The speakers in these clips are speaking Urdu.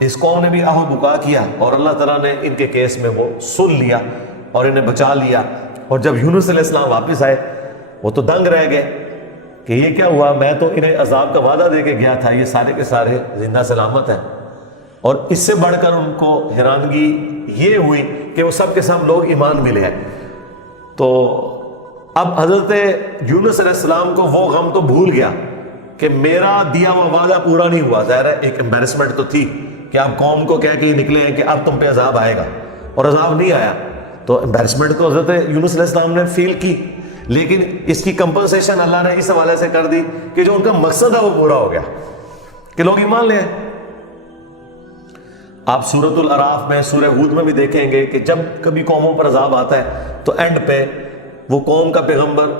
اس قوم نے بھی آہ و بکا کیا اور اللہ تعالیٰ نے ان کے کیس میں وہ سن لیا اور انہیں بچا لیا. اور جب یونس علیہ السلام واپس آئے وہ تو دنگ رہ گئے کہ یہ کیا ہوا, میں تو انہیں عذاب کا وعدہ دے کے گیا تھا, یہ سارے کے سارے زندہ سلامت ہیں. اور اس سے بڑھ کر ان کو حیرانگی یہ ہوئی کہ وہ سب کے سب لوگ ایمان ملے ہیں. تو اب حضرت یونس علیہ السلام کو وہ غم تو بھول گیا کہ میرا دیا ہوا وعدہ پورا نہیں ہوا. ظاہر ہے ایک امبیرسمنٹ تو تھی کہ آپ قوم کو کہہ کے نکلے ہیں کہ اب تم پہ عذاب آئے گا, اور عذاب نہیں آیا. تو امبیرسمنٹ تو حضرت یونس علیہ السلام نے فیل کی, لیکن اس کی کمپنسیشن اللہ نے اس حوالے سے کر دی کہ جو ان کا مقصد ہے وہ پورا ہو گیا کہ لوگ ایمان لیں. آپ سورۃ الاعراف میں, سورہ ہود میں بھی دیکھیں گے کہ جب کبھی قوموں پر عذاب آتا ہے تو اینڈ پہ وہ قوم کا پیغمبر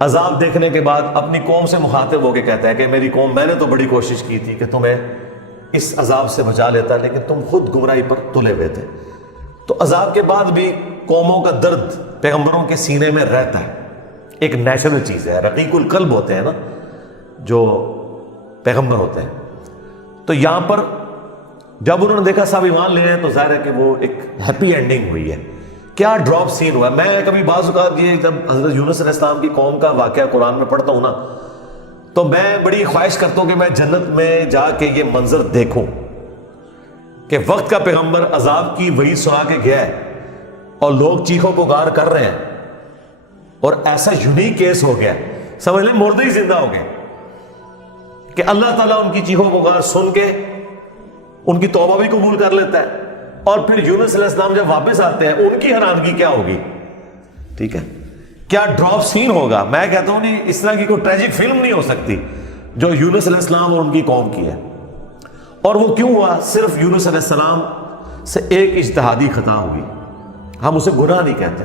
عذاب دیکھنے کے بعد اپنی قوم سے مخاطب ہو کے کہتا ہے کہ میری قوم, میں نے تو بڑی کوشش کی تھی کہ تمہیں اس عذاب سے بچا لیتا, لیکن تم خود گمراہی پر تلے ہوئے تھے. تو عذاب کے بعد بھی قوموں کا درد پیغمبروں کے سینے میں رہتا ہے, ایک نیچرل چیز ہے. رقیق القلب ہوتے ہیں نا جو پیغمبر ہوتے ہیں. تو یہاں پر جب انہوں نے دیکھا سب ایمان لے ہیں تو ظاہر ہے کہ وہ ایک ہیپی اینڈنگ ہوئی ہے. کیا ڈراپ سین ہوا ہے. میں کبھی بعض اوقات یہ جب حضرت یونس علیہ السلام کی قوم کا واقعہ قرآن میں پڑھتا ہوں نا, تو میں بڑی خواہش کرتا ہوں کہ میں جنت میں جا کے یہ منظر دیکھوں کہ وقت کا پیغمبر عذاب کی وحی سنا کے گیا ہے اور لوگ چیخو پکار کر رہے ہیں, اور ایسا یونیک کیس ہو گیا, سمجھ لیں مردے ہی زندہ ہو گئے کہ اللہ تعالیٰ ان کی چیخو پکار سن کے ان کی توبہ بھی قبول کر لیتا ہے. اور پھر یونس علیہ السلام جب واپس آتے ہیں ان کی حیرانگی کیا ہوگی. ٹھیک ہے, کیا ڈراپ سین ہوگا. میں کہتا ہوں نہیں, اس طرح کی کوئی ٹریجک فلم نہیں ہو سکتی جو یونس علیہ السلام اور ان کی قوم کی ہے. اور وہ کیوں ہوا؟ صرف یونس علیہ السلام سے ایک اجتہادی خطا ہوئی. ہم اسے گناہ نہیں کہتے,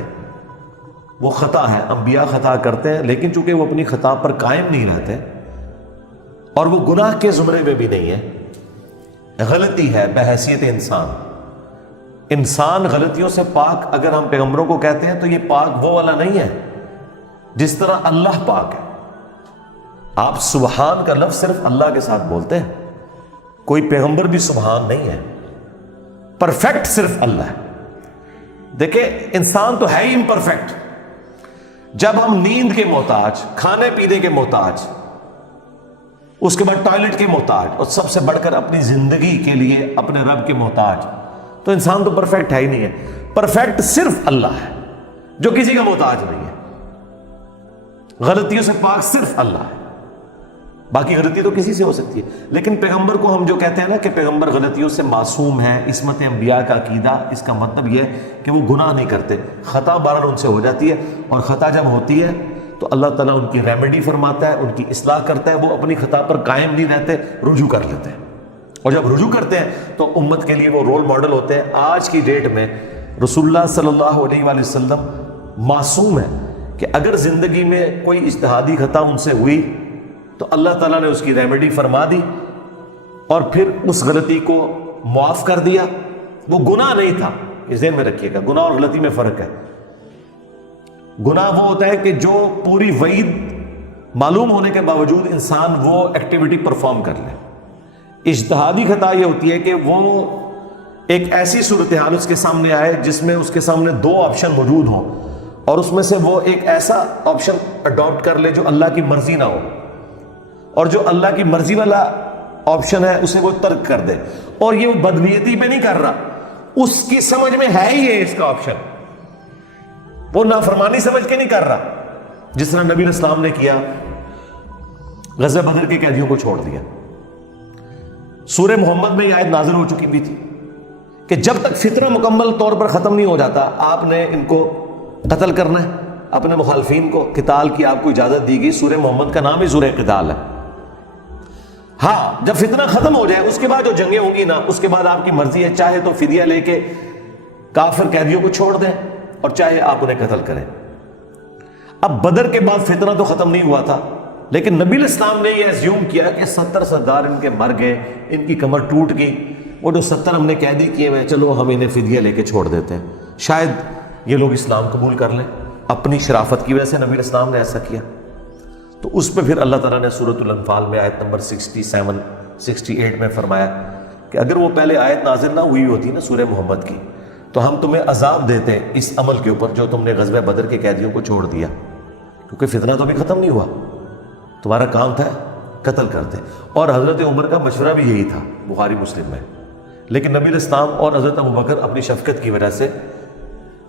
وہ خطا ہے. انبیاء خطا کرتے ہیں, لیکن چونکہ وہ اپنی خطا پر قائم نہیں رہتے اور وہ گناہ کے زمرے میں بھی نہیں ہے, غلطی ہے بحیثیت انسان. انسان غلطیوں سے پاک اگر ہم پیغمبروں کو کہتے ہیں تو یہ پاک وہ والا نہیں ہے جس طرح اللہ پاک ہے. آپ سبحان کا لفظ صرف اللہ کے ساتھ بولتے ہیں, کوئی پیغمبر بھی سبحان نہیں ہے. پرفیکٹ صرف اللہ ہے. دیکھیں انسان تو ہے ہی امپرفیکٹ. جب ہم نیند کے محتاج, کھانے پینے کے محتاج, اس کے بعد ٹوائلٹ کے محتاج, اور سب سے بڑھ کر اپنی زندگی کے لیے اپنے رب کے محتاج, تو انسان تو پرفیکٹ ہے ہی نہیں ہے. پرفیکٹ صرف اللہ ہے جو کسی کا محتاج نہیں ہے. غلطیوں سے پاک صرف اللہ ہے, باقی غلطی تو کسی سے ہو سکتی ہے. لیکن پیغمبر کو ہم جو کہتے ہیں نا کہ پیغمبر غلطیوں سے معصوم ہے, عصمت انبیاء کا عقیدہ, اس کا مطلب یہ ہے کہ وہ گناہ نہیں کرتے. خطا بہرحال ان سے ہو جاتی ہے, اور خطا جب ہوتی ہے تو اللہ تعالیٰ ان کی ریمیڈی فرماتا ہے, ان کی اصلاح کرتا ہے. وہ اپنی خطا پر قائم نہیں رہتے, رجوع کر لیتے ہیں, اور جب رجوع کرتے ہیں تو امت کے لیے وہ رول ماڈل ہوتے ہیں. آج کی ڈیٹ میں رسول اللہ صلی اللہ علیہ وآلہ وسلم معصوم ہے کہ اگر زندگی میں کوئی اجتہادی خطا ان سے ہوئی تو اللہ تعالیٰ نے اس کی ریمیڈی فرما دی اور پھر اس غلطی کو معاف کر دیا. وہ گناہ نہیں تھا, یہ ذہن میں رکھیے گا. گناہ اور غلطی میں فرق ہے. گناہ وہ ہوتا ہے کہ جو پوری وعید معلوم ہونے کے باوجود انسان وہ ایکٹیویٹی پرفارم کر لے. اجتہادی خطا یہ ہوتی ہے کہ وہ ایک ایسی صورتحال اس کے سامنے آئے جس میں اس کے سامنے دو آپشن موجود ہوں, اور اس میں سے وہ ایک ایسا آپشن اڈاپٹ کر لے جو اللہ کی مرضی نہ ہو, اور جو اللہ کی مرضی والا آپشن ہے اسے وہ ترک کر دے. اور یہ وہ بدنیتی پہ نہیں کر رہا, اس کی سمجھ میں ہے ہی ہے اس کا آپشن, وہ نافرمانی سمجھ کے نہیں کر رہا. جس طرح نبی علیہ السلام نے کیا, غزوہ بدر کے قیدیوں کو چھوڑ دیا. سورہ محمد میں یہ آیت نازل ہو چکی بھی تھی کہ جب تک فتنہ مکمل طور پر ختم نہیں ہو جاتا آپ نے ان کو قتل کرنا ہے, اپنے مخالفین کو. قتال کی آپ کو اجازت دی گئی. سورہ محمد کا نام ہی سورہ قتال ہے. ہاں جب فتنہ ختم ہو جائے اس کے بعد جو جنگیں ہوں گی نا, اس کے بعد آپ کی مرضی ہے, چاہے تو فدیہ لے کے کافر قیدیوں کو چھوڑ دیں اور چاہے آپ انہیں قتل کریں. اب بدر کے بعد فتنہ تو ختم نہیں ہوا تھا, لیکن نبی علیہ السلام نے یہ ایزیوم کیا کہ 70 سردار ان کے مر گئے, ان کی کمر ٹوٹ گئی, وہ جو 70 ہم نے قیدی کیے ہوئے, چلو ہم انہیں فدیہ لے کے چھوڑ دیتے ہیں, شاید یہ لوگ اسلام قبول کر لیں. اپنی شرافت کی وجہ سے نبی علیہ السلام نے ایسا کیا. تو اس پہ پھر اللہ تعالیٰ نے سورۃ الانفال میں آیت نمبر 67 68 میں فرمایا کہ اگر وہ پہلے آیت نازل نہ ہوئی ہوتی نا سورہ محمد کی تو ہم تمہیں عذاب دیتے اس عمل کے اوپر جو تم نے غزوہ بدر کے قیدیوں کو چھوڑ دیا، کیونکہ فتنہ تو ابھی ختم نہیں ہوا، تمہارا کام تھا قتل کرتے. اور حضرت عمر کا مشورہ بھی یہی تھا بخاری مسلم میں، لیکن نبی الاسلام اور حضرت ابوبکر اپنی شفقت کی وجہ سے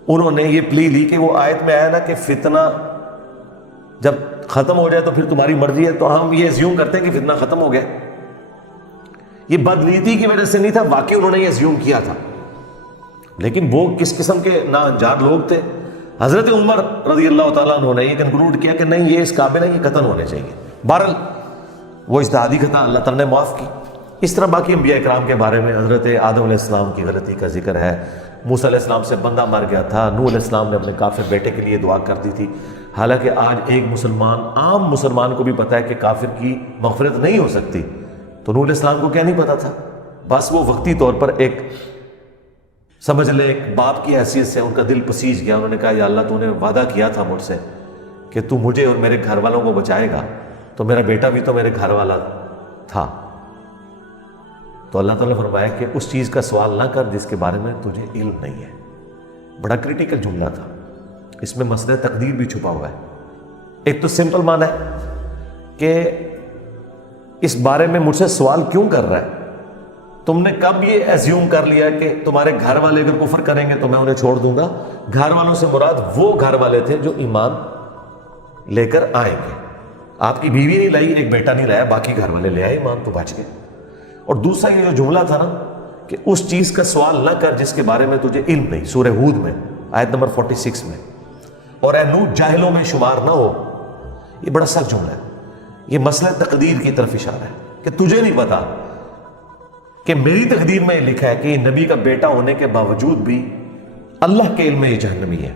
انہوں نے یہ پلی لی کہ وہ آیت میں آیا نا کہ فتنہ جب ختم ہو جائے تو پھر تمہاری مرضی ہے، تو ہم یہ ایزیوم کرتے ہیں کہ فتنہ ختم ہو گیا. یہ بدنیتی کی وجہ سے نہیں تھا، واقعی انہوں نے یہ ایزیوم کیا تھا، لیکن وہ کس قسم کے ناجار لوگ تھے. حضرت عمر رضی اللہ تعالیٰ عنہ نے یہ کنکلوڈ کیا کہ نہیں یہ اس قابل ہے، یہ قتل ہونے چاہیے. بہرحال وہ اجتہادی خطا اللہ تعالیٰ نے معاف کی. اس طرح باقی انبیاء اکرام کے بارے میں حضرت آدم علیہ السلام کی غلطی کا ذکر ہے، موسیٰ علیہ السلام سے بندہ مر گیا تھا، نوح علیہ السلام نے اپنے کافر بیٹے کے لیے دعا کر دی تھی. حالانکہ آج ایک مسلمان، عام مسلمان کو بھی پتہ ہے کہ کافر کی مغفرت نہیں ہو سکتی، تو نوح علیہ السلام کو کیا نہیں پتا تھا؟ بس وہ وقتی طور پر ایک سمجھ لے ایک باپ کی حیثیت سے ان کا دل پسیج گیا. انہوں نے کہا یا اللہ تو نے وعدہ کیا تھا مجھ سے کہ تو مجھے اور میرے گھر والوں کو بچائے گا، تو میرا بیٹا بھی تو میرے گھر والا تھا. تو اللہ تعالیٰ نے فرمایا کہ اس چیز کا سوال نہ کر جس کے بارے میں تجھے علم نہیں ہے. بڑا کریٹیکل جملہ تھا، اس میں مسئلہ تقدیر بھی چھپا ہوا ہے. ایک تو سمپل معنی ہے کہ اس بارے میں مجھ سے سوال کیوں کر رہا ہے؟ تم نے کب یہ ایزیوم کر لیا کہ تمہارے گھر والے اگر کفر کریں گے تو میں انہیں چھوڑ دوں گا؟ گھر والوں سے مراد وہ گھر والے تھے جو ایمان لے کر آئیں گے. آپ کی بیوی نہیں لائی، ایک بیٹا نہیں لایا، باقی گھر والے لے آئے، ایمان تو بچ گئے. اور دوسرا یہ جو جملہ تھا نا کہ اس چیز کا سوال نہ کر جس کے بارے میں تجھے علم نہیں، سورہ ہود میں آیت نمبر 46 میں، اور اے نوح جاہلوں میں شمار نہ ہو. یہ بڑا سخت جملہ ہے، یہ مسئلہ تقدیر کی طرف اشارہ ہے کہ تجھے نہیں پتا کہ میری تقدیر میں لکھا ہے کہ یہ نبی کا بیٹا ہونے کے باوجود بھی اللہ کے علم میں یہ جہنمی ہے.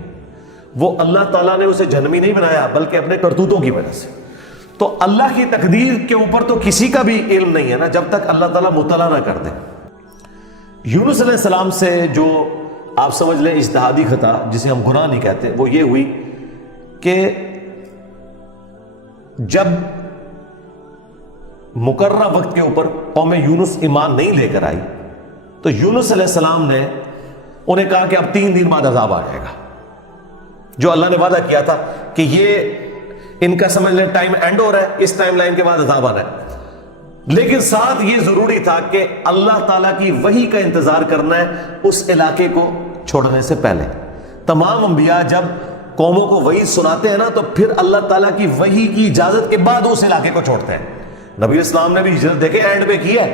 وہ اللہ تعالیٰ نے اسے جہنمی نہیں بنایا بلکہ اپنے کرتوتوں کی وجہ سے. تو اللہ کی تقدیر کے اوپر تو کسی کا بھی علم نہیں ہے نا جب تک اللہ تعالیٰ مطلع نہ کر دے. یونس علیہ السلام سے جو آپ سمجھ لیں اجتہادی خطا جسے ہم گناہ نہیں کہتے، وہ یہ ہوئی کہ جب مقررہ وقت کے اوپر قوم یونس ایمان نہیں لے کر آئی تو یونس علیہ السلام نے انہیں کہا کہ اب 3 دن بعد عذاب آ جائے گا، جو اللہ نے وعدہ کیا تھا کہ یہ ان کا سمجھ لیں ٹائم اینڈ ہو رہا ہے، اس ٹائم لائن کے بعد عذاب آنا ہے. لیکن ساتھ یہ ضروری تھا کہ اللہ تعالیٰ کی وحی کا انتظار کرنا ہے اس علاقے کو چھوڑنے سے پہلے. تمام انبیاء جب قوموں کو وحی سناتے ہیں نا تو پھر اللہ تعالیٰ کی وحی کی اجازت کے بعد اس علاقے کو چھوڑتے ہیں. نبی اسلام نے بھی ہجرت دیکھے اینڈ پہ کی ہے،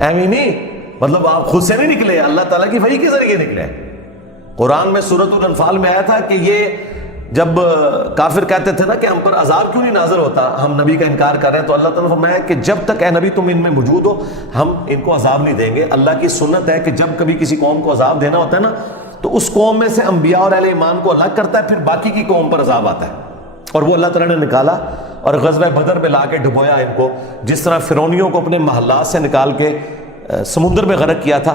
ایویں نہیں، مطلب آپ خود سے نہیں نکلے، اللہ تعالیٰ کی وحی کے ذریعے نکلے. قرآن میں سورۃ الانفال میں آیا تھا کہ یہ جب کافر کہتے تھے نا کہ ہم پر عذاب کیوں نہیں نازل ہوتا، ہم نبی کا انکار کر رہے ہیں، تو اللہ تعالیٰ نے فرمایا کہ جب تک اے نبی تم ان میں موجود ہو ہم ان کو عذاب نہیں دیں گے. اللہ کی سنت ہے کہ جب کبھی کسی قوم کو عذاب دینا ہوتا ہے نا تو اس قوم میں سے انبیاء اور اہل ایمان کو الگ کرتا ہے، پھر باقی کی قوم پر عذاب آتا ہے. اور وہ اللہ تعالیٰ نے نکالا اور غزوہ بدر میں لا کے ڈبویا ان کو، جس طرح فرعونیوں کو اپنے محلات سے نکال کے سمندر میں غرق کیا تھا،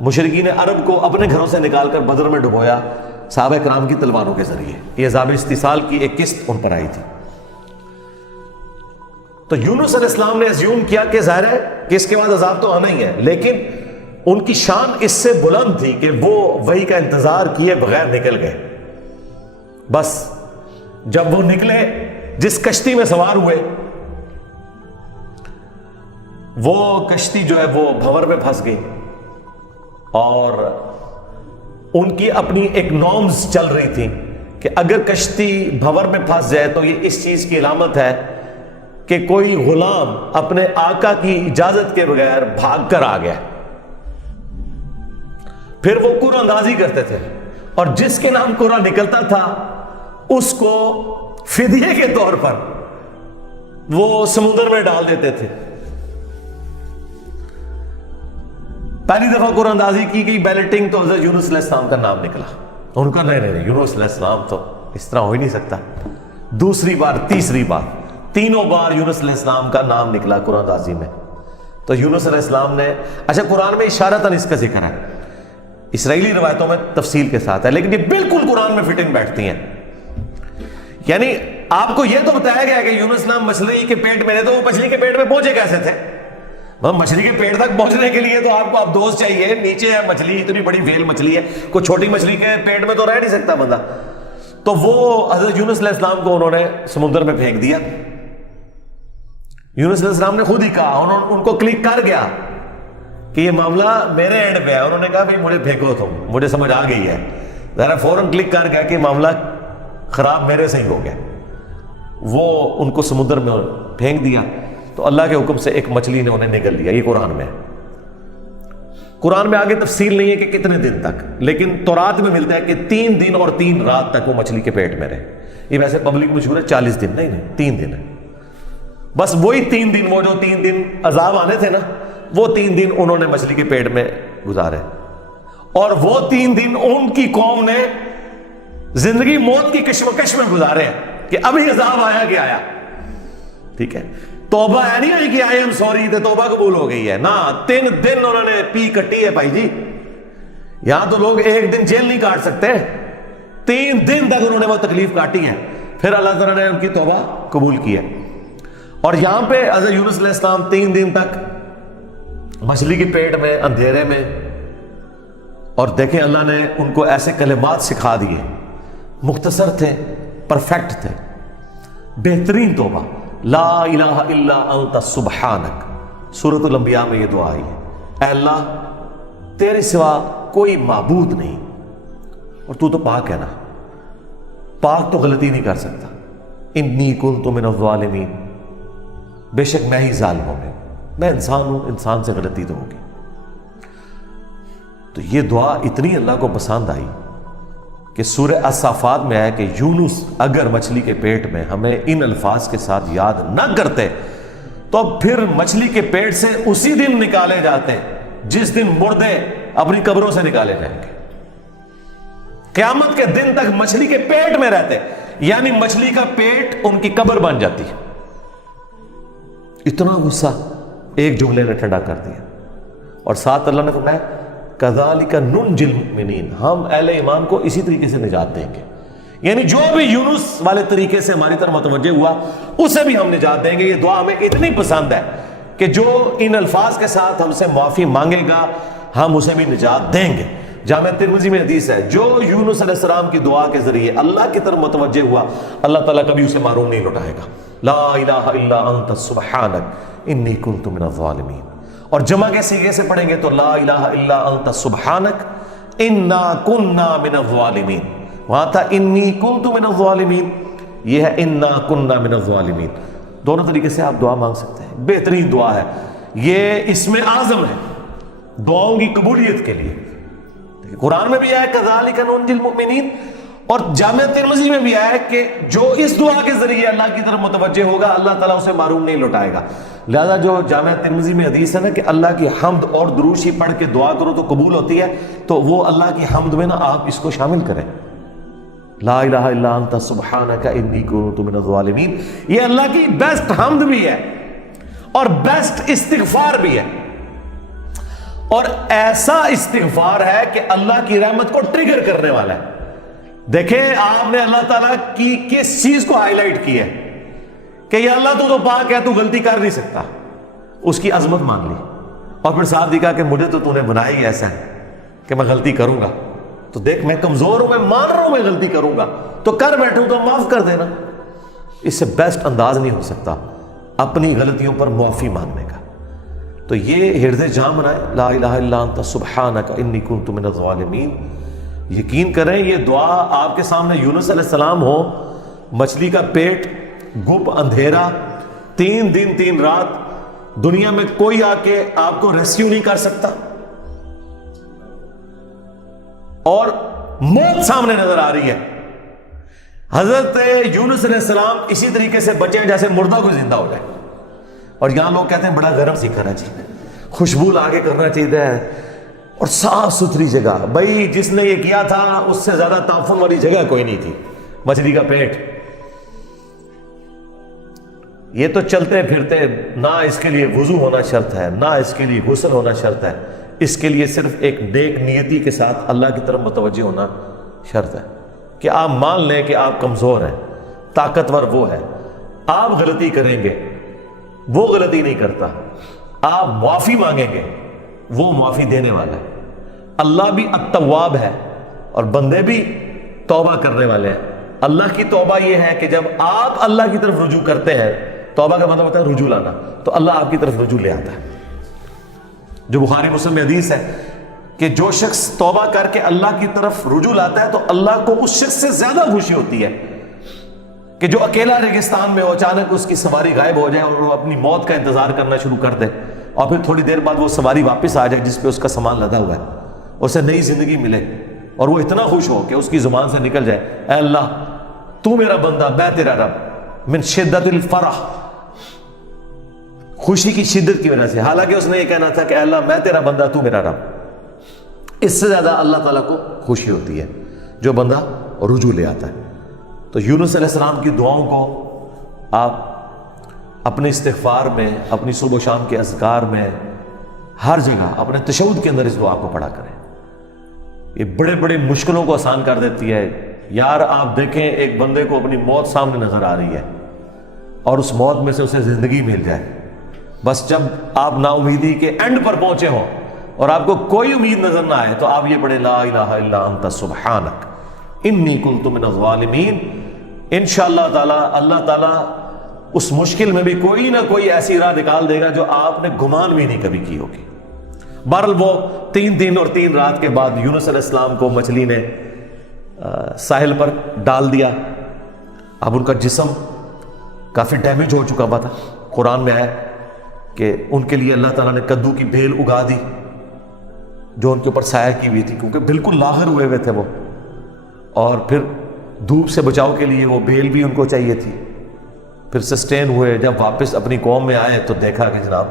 مشرکین عرب کو اپنے گھروں سے نکال کر بدر میں ڈبویا صحابہ کرام کی تلواروں کے ذریعے. یہ عذاب استحصال کی ایک قسط ان پر آئی تھی. تو یونس علیہ السلام نے اسیوم کیا کہ ظاہر ہے کہ اس کے بعد عذاب تو آنا ہی ہے، لیکن ان کی شان اس سے بلند تھی کہ وہ وحی کا انتظار کیے بغیر نکل گئے. بس جب وہ نکلے، جس کشتی میں سوار ہوئے، وہ کشتی جو ہے وہ بھنور میں پھنس گئی اور ان کی اپنی ایک نارمز چل رہی تھی کہ اگر کشتی بھنور میں پھنس جائے تو یہ اس چیز کی علامت ہے کہ کوئی غلام اپنے آقا کی اجازت کے بغیر بھاگ کر آ گیا. پھر وہ قرآن اندازی کرتے تھے اور جس کے نام قرآن نکلتا تھا اس کو فدیے کے طور پر وہ سمندر میں ڈال دیتے تھے. پہلی دفعہ قرآن اندازی کی گئی بیلٹنگ تو حضرت یونس علیہ السلام کا نام نکلا. ان کا نہیں یونس علیہ السلام تو اس طرح ہو ہی نہیں سکتا. دوسری بار، تیسری بار، تینوں بار یونس علیہ السلام کا نام نکلا قرآن اندازی میں. تو یونس علیہ السلام نے، اچھا قرآن میں اشارتاً اس کا ذکر ہے، اسرائیلی روایتوں میں تفصیل کے ساتھ ہے، لیکن یہ بالکل قرآن میں فٹنگ بیٹھتی ہیں. یعنی آپ کو یہ تو بتایا گیا کہ یونس نام مچھلی کے پیٹ میں رہے، تو وہ مچھلی کے پیٹ میں پہنچے کیسے تھے؟ مچھلی کے پیٹ تک پہنچنے کے لیے تو آپ کو اب دوست چاہیے. نیچے ہے مچھلی, اتنی بڑی ویل مچھلی ہے, کوئی چھوٹی مچھلی کے پیٹ میں تو رہ نہیں سکتا بندہ. تو وہ حضرت یونس علیہ السلام کو انہوں نے سمندر میں پھینک دیا. یونس علیہ السلام نے خود ہی کہا, ان کو کلک کر گیا کہ یہ معاملہ میرے اینڈ پہ ہے. انہوں نے کہا بھائی مجھے پھینکو, تم مجھے سمجھ آ گئی ہے. ذرا فوراً کلک کر گیا کہ معاملہ خراب میرے سے ہی ہو گیا. وہ ان کو سمندر میں پھینک دیا تو اللہ کے حکم سے ایک مچھلی نے انہیں نگل لیا. یہ قرآن میں ہے. قرآن میں آگے تفصیل نہیں ہے کہ کتنے دن تک, لیکن تورات میں ملتا ہے کہ 3 دن اور 3 رات تک وہ مچھلی کے پیٹ میں رہے. یہ ویسے پبلک مشہور ہے 40 دن, نہیں 3 دن ہے بس. وہی 3 دن, وہ جو 3 دن عذاب آنے تھے نا, وہ 3 دن انہوں نے مچھلی کے پیٹ میں گزارے. اور وہ 3 دن ان کی قوم نے زندگی موت کی کشمکش میں گزارے ہیں کہ ابھی عذاب آیا کہ آیا. ٹھیک ہے, توبہ ہے نہیں آئی کہ آئی ایم سوری تے توبہ قبول ہو گئی ہے نا. 3 دن انہوں نے پی کٹی ہے بھائی جی. یہاں تو لوگ 1 دن جیل نہیں کاٹ سکتے, 3 دن تک انہوں نے وہ تکلیف کاٹی ہے. پھر اللہ تعالیٰ نے ان کی توبہ قبول کی ہے. اور یہاں پہ حضرت یونس علیہ السلام 3 دن تک مچھلی کے پیٹ میں اندھیرے میں, اور دیکھیں اللہ نے ان کو ایسے کلمات سکھا دیے, مختصر تھے, پرفیکٹ تھے, بہترین توبہ. لا الہ الا انت سبحانک. سورۃ الانبیاء میں یہ دعا آئی ہے, اے اللہ تیرے سوا کوئی معبود نہیں, اور تو پاک ہے نا, پاک تو غلطی نہیں کر سکتا. انی کنت من الظالمین, بے شک میں ہی ظالموں میں انسان ہوں, انسان سے غلطی تو ہوگی. تو یہ دعا اتنی اللہ کو پسند آئی کہ سورہ الصافات میں ہے کہ یونس اگر مچھلی کے پیٹ میں ہمیں ان الفاظ کے ساتھ یاد نہ کرتے تو پھر مچھلی کے پیٹ سے اسی دن نکالے جاتے جس دن مردے اپنی قبروں سے نکالے جائیں گے. قیامت کے دن تک مچھلی کے پیٹ میں رہتے, یعنی مچھلی کا پیٹ ان کی قبر بن جاتی. اتنا غصہ ایک جملے نے ٹھنڈا کر دیا. اور ساتھ اللہ نے فرمایا کذالک ننجی المؤمنین, ہم اہل ایمان کو اسی طریقے سے نجات دیں گے. یعنی جو بھی یونس والے طریقے سے ہماری طرف متوجہ ہوا اسے بھی ہم نجات دیں گے. یہ دعا ہمیں اتنی پسند ہے کہ جو ان الفاظ کے ساتھ ہم سے معافی مانگے گا ہم اسے بھی نجات دیں گے. جامع ترمذی میں حدیث ہے, جو یونس علیہ السلام کی دعا کے ذریعے اللہ کی طرف متوجہ ہوا اللہ تعالیٰ کبھی اسے محروم نہیں لوٹائے گا. لا الہ الا انت سبحانک انی کنت من الظالمین. اور جمع کے صیغے سے پڑھیں گے تو لا الہ الا انت سبحانک انا کننا من الظالمین. وہاں تھا انی کنت من الظالمین, یہ ہے انا کننا من الظالمین. دونوں طریقے سے آپ دعا مانگ سکتے ہیں. بہترین دعا ہے یہ, اس میں اعظم ہے دعاؤں کی قبولیت کے لیے. قرآن میں بھی آیا کذالک ننجی المؤمنین, اور جامع ترمذی میں بھی آیا کہ جو اس دعا کے ذریعے اللہ کی طرف متوجہ ہوگا اللہ تعالیٰ اسے معروم نہیں لوٹائے گا. لہذا جو جامع ترمذی میں حدیث ہے نا کہ اللہ کی حمد اور درود شریف پڑھ کے دعا کرو تو قبول ہوتی ہے, تو وہ اللہ کی حمد میں نا آپ اس کو شامل کریں. لا الہ الا انت سبحانک انی کنت من الظالمین, یہ اللہ کی بیسٹ حمد بھی ہے اور بیسٹ استغفار بھی ہے, اور ایسا استغفار ہے کہ اللہ کی رحمت کو ٹریگر کرنے والا ہے. دیکھیں آپ نے اللہ تعالیٰ کی کس چیز کو ہائی لائٹ کی ہے کہ یہ اللہ تو پاک ہے, تو غلطی کر نہیں سکتا, اس کی عظمت مان لی. اور پھر ساتھ دکھا کہ مجھے تو نے بنایا ہی ایسا ہے کہ میں غلطی کروں گا, تو دیکھ میں کمزور ہوں, میں مان رہا ہوں میں غلطی کروں گا, تو کر بیٹھوں تو معاف کر دینا. اس سے بیسٹ انداز نہیں ہو سکتا اپنی غلطیوں پر معافی مانگنے کا. تو یہ حرز جام بنائے لا الہ الا انت سبحانک انی کنت من الظالمین. یقین کریں یہ دعا آپ کے سامنے یونس علیہ السلام ہو, مچھلی کا پیٹ, گپ اندھیرا, 3 دن 3 رات, دنیا میں کوئی آ کے آپ کو ریسکیو نہیں کر سکتا, اور موت سامنے نظر آ رہی ہے. حضرت یونس علیہ السلام اسی طریقے سے بچے جیسے مردہ کو زندہ ہو جائے. اور یہاں لوگ کہتے ہیں بڑا گرم سیکھنا ہے چاہیے, خوشبو لا کے کرنا چاہیے, اور صاف ستھری جگہ. بھائی جس نے یہ کیا تھا اس سے زیادہ تعفن والی جگہ کوئی نہیں تھی, مچھلی کا پیٹ. یہ تو چلتے پھرتے, نہ اس کے لیے وضو ہونا شرط ہے, نہ اس کے لیے غسل ہونا شرط ہے, اس کے لیے صرف ایک نیک نیتی کے ساتھ اللہ کی طرف متوجہ ہونا شرط ہے کہ آپ مان لیں کہ آپ کمزور ہیں, طاقتور وہ ہے, آپ غلطی کریں گے, وہ غلطی نہیں کرتا. آپ معافی مانگیں گے وہ معافی دینے والا ہے. اللہ بھی التواب ہے اور بندے بھی توبہ کرنے والے ہیں. اللہ کی توبہ یہ ہے کہ جب آپ اللہ کی طرف رجوع کرتے ہیں, توبہ کا مطلب ہوتا ہے رجوع لانا, تو اللہ آپ کی طرف رجوع لے آتا ہے. جو بخاری مسلم میں حدیث ہے کہ جو شخص توبہ کر کے اللہ کی طرف رجوع لاتا ہے تو اللہ کو اس شخص سے زیادہ خوشی ہوتی ہے کہ جو اکیلا ریگستان میں ہو, اچانک اس کی سواری غائب ہو جائے اور وہ اپنی موت کا انتظار کرنا شروع کر دے, اور پھر تھوڑی دیر بعد وہ سواری واپس آ جائے جس پہ اس کا سامان لدا ہوا ہے, اسے نئی زندگی ملے, اور وہ اتنا خوش ہو کہ اس کی زبان سے نکل جائے, اے اللہ تو میرا بندہ میں تیرا رب, من شدت الفرح, خوشی کی شدت کی وجہ سے. حالانکہ اس نے یہ کہنا تھا کہ اے اللہ میں تیرا بندہ تو میرا رب. اس سے زیادہ اللہ تعالیٰ کو خوشی ہوتی ہے جو بندہ رجوع لے آتا ہے. تو یونس علیہ السلام کی دعاؤں کو آپ اپنے استغفار میں, اپنی صبح و شام کے اذکار میں, ہر جگہ اپنے تشہد کے اندر اس دعا کو پڑھا کریں. یہ بڑے بڑے مشکلوں کو آسان کر دیتی ہے. یار آپ دیکھیں ایک بندے کو اپنی موت سامنے نظر آ رہی ہے اور اس موت میں سے اسے زندگی مل جائے, بس جب آپ نا امیدی کے اینڈ پر پہنچے ہوں اور آپ کو کوئی امید نظر نہ آئے تو آپ یہ پڑھیں لا الہ الا انت سبحانک انی کنت من الظالمین. انشاءاللہ تعالی اللہ تعالیٰ اس مشکل میں بھی کوئی نہ کوئی ایسی راہ نکال دے گا جو آپ نے گمان بھی نہیں کبھی کی ہوگی. بہرحال وہ 3 دن اور 3 رات کے بعد یونس علیہ السلام کو مچھلی نے ساحل پر ڈال دیا. اب ان کا جسم کافی ڈیمیج ہو چکا ہوا تھا. قرآن میں ہے کہ ان کے لیے اللہ تعالیٰ نے کدو کی بیل اگا دی جو ان کے اوپر سایہ کی ہوئی تھی, کیونکہ بالکل لاغر ہوئے ہوئے تھے وہ, اور پھر دھوپ سے بچاؤ کے لیے وہ بیل بھی ان کو چاہیے تھی. پھر سسٹین ہوئے, جب واپس اپنی قوم میں آئے تو دیکھا کہ جناب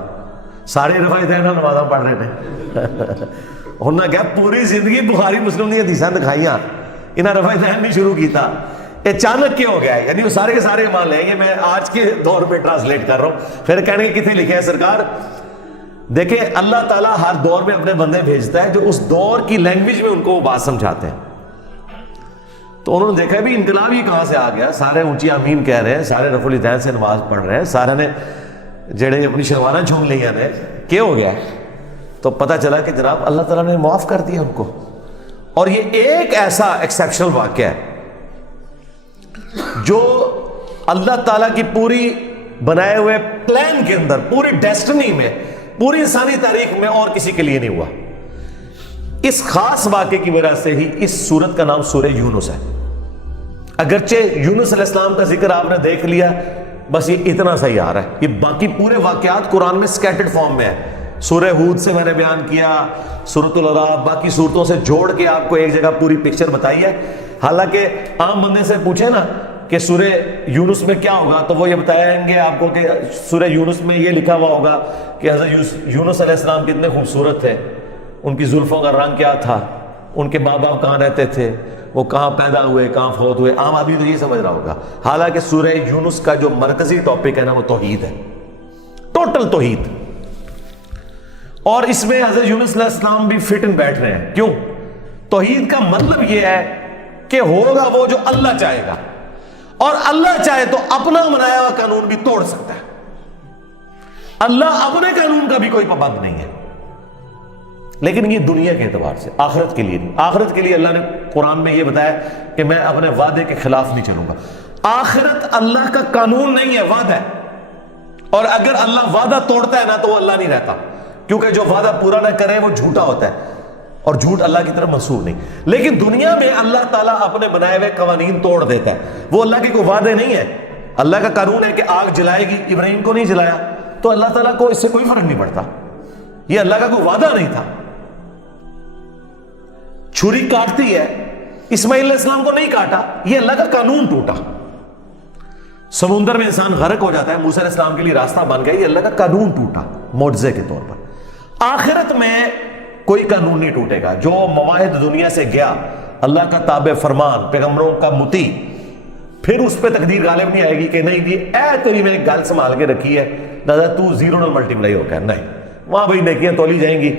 سارے روایتیں نمازاں پڑھ رہے تھے. انہوں نے کہا پوری زندگی بخاری مسلم نے حدیثاں دکھائیاں, انہیں روایتیں نہیں شروع کی تھا, اچانک کیا ہو گیا ہے؟ یعنی وہ سارے کے سارے ایمان لیں گے. میں آج کے دور میں ٹرانسلیٹ کر رہا ہوں. پھر کہنے کے کتنے لکھے ہیں سرکار, دیکھیں اللہ تعالیٰ ہر دور میں اپنے بندے بھیجتا ہے جو اس دور کی لینگویج میں ان کو وہ بات سمجھاتے ہیں. تو انہوں نے دیکھا بھی انقلاب ہی کہاں سے آ گیا, سارے اونچی آمین کہہ رہے ہیں, سارے رفع الیدین سے نماز پڑھ رہے ہیں, سارے نے جڑے اپنی شلواریں جھوم لی نے, کیا ہو گیا؟ تو پتہ چلا کہ جناب اللہ تعالیٰ نے معاف کر دیا ان کو. اور یہ ایک ایسا ایکسیپشنل واقعہ ہے جو اللہ تعالیٰ کی پوری بنائے ہوئے پلان کے اندر, پوری ڈیسٹنی میں, پوری انسانی تاریخ میں اور کسی کے لیے نہیں ہوا. اس خاص واقعے کی وجہ سے ہی اس سورت کا نام سورہ یونس ہے. اگرچہ یونس علیہ السلام کا ذکر آپ نے دیکھ لیا, بس یہ اتنا سا ہی آ رہا ہے. یہ باقی پورے واقعات قرآن میں سکیٹرڈ فارم میں ہے. سورہ ہود سے میں نے بیان کیا, سورۃ الاعراف, باقی صورتوں سے جوڑ کے آپ کو ایک جگہ پوری پکچر بتائی ہے. حالانکہ عام بندے سے پوچھے نا کہ سورہ یونس میں کیا ہوگا تو وہ یہ بتائیں گے آپ کو کہ سورہ یونس میں یہ لکھا ہوا ہوگا کہ حضرت یونس علیہ السلام کتنے خوبصورت تھے, ان کی زلفوں کا رنگ کیا تھا, ان کے ماں باپ کہاں رہتے تھے, وہ کہاں پیدا ہوئے, کہاں فوت ہوئے. عام آدمی تو یہ سمجھ رہا ہوگا. حالانکہ سورہ یونس کا جو مرکزی ٹاپک ہے نا وہ توحید ہے, ٹوٹل توحید. اور اس میں حضرت یونس علیہ السلام بھی فٹ ان بیٹھ رہے ہیں. کیوں؟ توحید کا مطلب یہ ہے کہ ہوگا وہ جو اللہ چاہے گا, اور اللہ چاہے تو اپنا بنایا ہوا قانون بھی توڑ سکتا ہے. اللہ اپنے قانون کا بھی کوئی پابند نہیں ہے. لیکن یہ دنیا کے اعتبار سے, آخرت کے لیے نہیں. آخرت کے لیے اللہ نے قرآن میں یہ بتایا کہ میں اپنے وعدے کے خلاف نہیں چلوں گا. آخرت اللہ کا قانون نہیں ہے, وعدہ ہے. اور اگر اللہ وعدہ توڑتا ہے نا تو وہ اللہ نہیں رہتا, کیونکہ جو وعدہ پورا نہ کرے وہ جھوٹا ہوتا ہے, اور جھوٹ اللہ کی طرف منسوب نہیں. لیکن دنیا میں اللہ تعالیٰ اپنے بنائے ہوئے قوانین توڑ دیتا ہے. وہ اللہ کے کوئی وعدے نہیں ہے. اللہ کا قانون ہے کہ آگ جلائے گی, ابراہیم کو نہیں جلایا, تو اللہ تعالیٰ کو اس سے کوئی فرق نہیں پڑتا. یہ اللہ کا کوئی وعدہ نہیں تھا. چھری کاٹتی ہے, اسماعیل علیہ السلام کو نہیں کاٹا, یہ اللہ کا قانون ٹوٹا. سمندر میں انسان غرق ہو جاتا ہے, موسیٰ علیہ السلام کے لیے راستہ بن گیا, یہ اللہ کا قانون ٹوٹا معجزے کے طور پر. آخرت میں کوئی قانون نہیں ٹوٹے گا. جو مواعد دنیا سے گیا, اللہ کا تابع فرمان, پیغمبروں کا مطیع, پھر اس پہ تقدیر غالب نہیں آئے گی کہ نہیں جی اے تیری میں ایک گل سنبھال کے رکھی ہے دادا, تو زیرو نہ ملٹیپلائی ہو گیا. نہیں, وہاں بھائی نیکیاں تولی جائیں گی.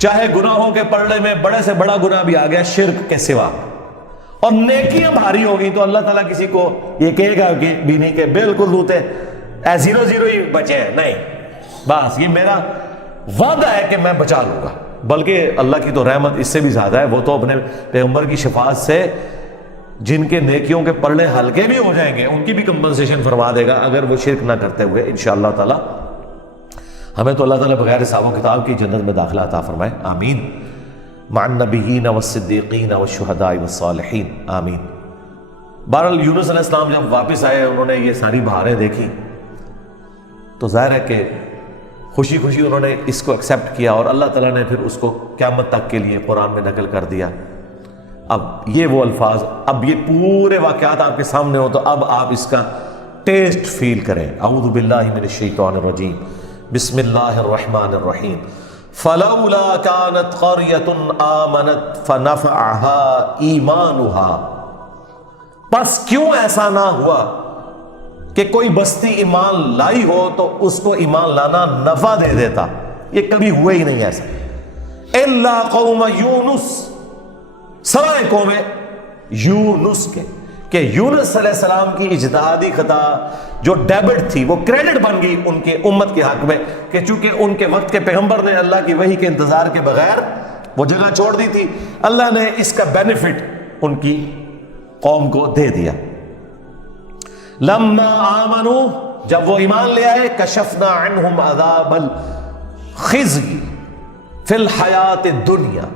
چاہے گناہوں کے پلڑے میں بڑے سے بڑا گناہ بھی آ گیا شرک کے سوا, اور نیکیاں بھاری ہو گئی, تو اللہ تعالیٰ کسی کو یہ کہے گا کہ بھی نہیں کہ بالکل دوتے 0-0 ہی بچے ہیں. نہیں, بس یہ میرا وعدہ ہے کہ میں بچا لوں گا. بلکہ اللہ کی تو رحمت اس سے بھی زیادہ ہے, وہ تو اپنے پیغمبر کی شفاعت سے جن کے نیکیوں کے پلڑے ہلکے بھی ہو جائیں گے ان کی بھی کمپنسیشن فرما دے گا اگر وہ شرک نہ کرتے ہوئے انشاءاللہ تعالی. ہمیں تو اللہ تعالیٰ بغیر حساب و کتاب کی جنت میں داخلہ عطا فرمائے, آمین. مع النبیین والصدیقین والشہداء والصالحین, آمین. بہرحال یونس علیہ السلام جب واپس آئے, انہوں نے یہ ساری بہاریں دیکھی تو ظاہر ہے کہ خوشی خوشی انہوں نے اس کو ایکسیپٹ کیا, اور اللہ تعالیٰ نے پھر اس کو قیامت تک کے لیے قرآن میں نقل کر دیا. اب یہ وہ الفاظ, اب یہ پورے واقعات آپ کے سامنے ہو تو اب آپ اس کا ٹیسٹ فیل کریں. اعوذ باللہ من الشیطان الرجیم, بسم اللہ الرحمن الرحیم. فلولا كانت قرية آمنت فنفعها ایمانها, پس کیوں ایسا نہ ہوا کہ کوئی بستی ایمان لائی ہو تو اس کو ایمان لانا نفع دے دیتا. یہ کبھی ہوا ہی نہیں ایسا. الا قوم یونس, سوائے قوم یونس کے, کہ یونس علیہ السلام کی اجتہادی خطا جو ڈیبٹ تھی وہ کریڈٹ بن گئی ان کے امت کے حق میں, کہ چونکہ ان کے وقت کے پیغمبر نے اللہ کی وحی کے انتظار کے بغیر وہ جگہ چھوڑ دی تھی, اللہ نے اس کا بینیفٹ ان کی قوم کو دے دیا. لما آمنوا, جب وہ ایمان لے آئے, کشفنا عنہم عذاب الخزي فی الحیات الدنیا,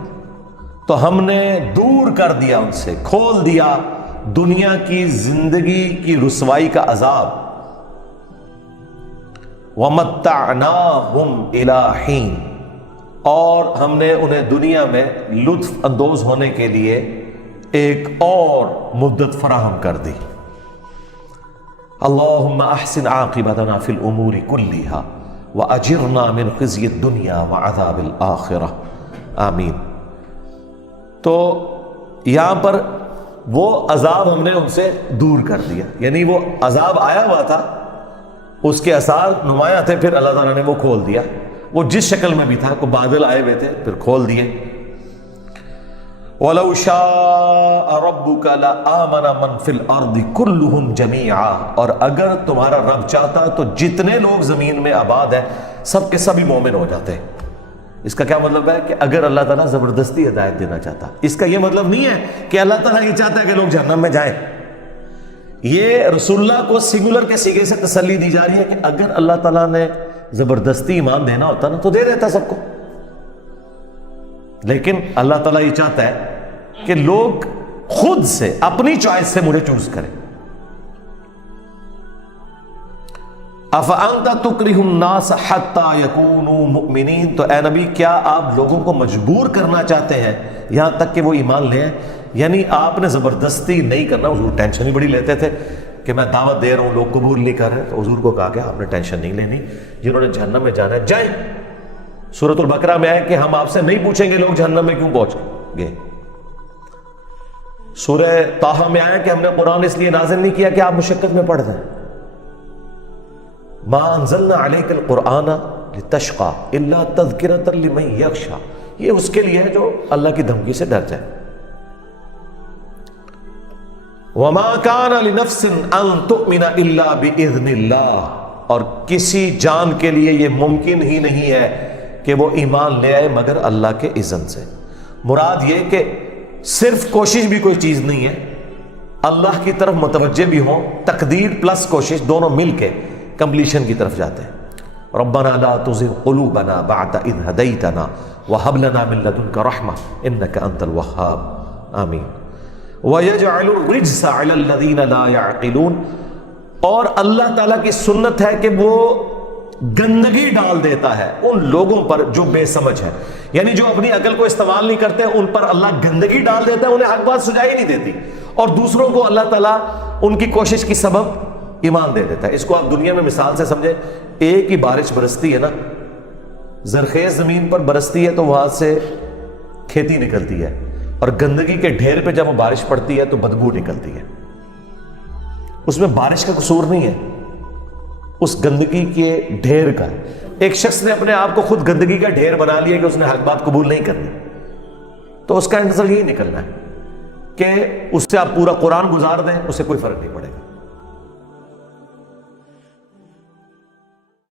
تو ہم نے دور کر دیا ان سے, کھول دیا دنیا کی زندگی کی رسوائی کا عذاب. وَمَتَّعْنَاهُمْ إِلَىٰ حِينٍ, اور ہم نے انہیں دنیا میں لطف اندوز ہونے کے لیے ایک اور مدت فراہم کر دی. اللہم احسن عاقبتنا فی الامور کلیہا واجرنا من خزی الدنیا وعذاب الآخرہ, آمین. تو یہاں پر وہ عذاب ہم نے ان سے دور کر دیا, یعنی وہ عذاب آیا ہوا تھا, اس کے اثار نمایاں تھے, پھر اللہ تعالیٰ نے وہ کھول دیا. وہ جس شکل میں بھی تھا, کو بادل آئے ہوئے تھے, پھر کھول دیے. وَلَوْ شَاءَ رَبُّكَ لَآمَنَ مَنْ فِي الْأَرْضِ كُلُّهُمْ جَمِيعًا, اور اگر تمہارا رب چاہتا تو جتنے لوگ زمین میں آباد ہیں سب کے سبھی مومن ہو جاتے. اس کا کیا مطلب ہے کہ اگر اللہ تعالیٰ زبردستی ہدایت دینا چاہتا, اس کا یہ مطلب نہیں ہے کہ اللہ تعالیٰ یہ چاہتا ہے کہ لوگ جہنم میں جائیں. یہ رسول اللہ کو سنگولر کے سیغے سے تسلی دی جا رہی ہے کہ اگر اللہ تعالیٰ نے زبردستی ایمان دینا ہوتا نا تو دے دیتا سب کو, لیکن اللہ تعالیٰ یہ چاہتا ہے کہ لوگ خود سے اپنی چوائس سے مجھے چوز کریں. افانت تکرہ الناس حتی یکونوا مؤمنین, تو اے نبی کیا آپ لوگوں کو مجبور کرنا چاہتے ہیں یہاں تک کہ وہ ایمان لیں؟ یعنی آپ نے زبردستی نہیں کرنا. حضور ٹینشن ہی بڑی لیتے تھے کہ میں دعوت دے رہا ہوں لوگ قبول نہیں کر رہے, تو حضور کو کہا کہ آپ نے ٹینشن نہیں لینی, جنہوں نے جہنم میں جانا ہے جائیں. سورۃ البقرہ میں ہے کہ ہم آپ سے نہیں پوچھیں گے لوگ جہنم میں کیوں پہنچ گئے. سورہ طٰہٰ میں آیا کہ ہم نے قرآن اس لیے نازل نہیں کیا کہ آپ مشقت میں پڑ جائیں. ما انزلنا علیک القرآن لتشقى الا تذکرۃ لمن یخشی, یہ اس کے لیے ہے جو اللہ کی دھمکی سے ڈر جائے. وما كان لنفس ان تؤمن الا باذن اللہ, اور کسی جان کے لیے یہ ممکن ہی نہیں ہے کہ وہ ایمان لے آئے مگر اللہ کے اذن سے. مراد یہ کہ صرف کوشش بھی کوئی چیز نہیں ہے, اللہ کی طرف متوجہ بھی ہوں, تقدیر پلس کوشش دونوں مل کے کمپلیشن کی طرف جاتے ہیں. ربنا لا تزغ قلوبنا بعد اذ هديتنا وهب لنا من لدنك رحمة انك انت الوهاب, آمین. وَيَجْعَلُ الرِّجْسَ عَلَى الَّذِينَ لَا يَعْقِلُونَ, اور اللہ تعالیٰ کی سنت ہے کہ وہ گندگی ڈال دیتا ہے ان لوگوں پر جو بے سمجھ ہے, یعنی جو اپنی عقل کو استعمال نہیں کرتے ان پر اللہ گندگی ڈال دیتا ہے, انہیں حق بات سجائی نہیں دیتی, اور دوسروں کو اللہ تعالیٰ ان کی کوشش کی سبب ایمان دے دیتا ہے. اس کو آپ دنیا میں مثال سے سمجھیں, ایک ہی بارش برستی ہے نا, زرخیز زمین پر برستی ہے تو وہاں سے کھیتی نکلتی ہے, اور گندگی کے ڈھیر پہ جب وہ بارش پڑتی ہے تو بدبو نکلتی ہے. اس میں بارش کا قصور نہیں ہے, اس گندگی کے ڈھیر کا. ایک شخص نے اپنے آپ کو خود گندگی کا ڈھیر بنا لیا کہ اس نے حق بات قبول نہیں کرنی, تو اس کا انصل یہی نکلنا ہے کہ اس سے آپ پورا قرآن گزار دیں, اسے کوئی فرق نہیں پڑے گا.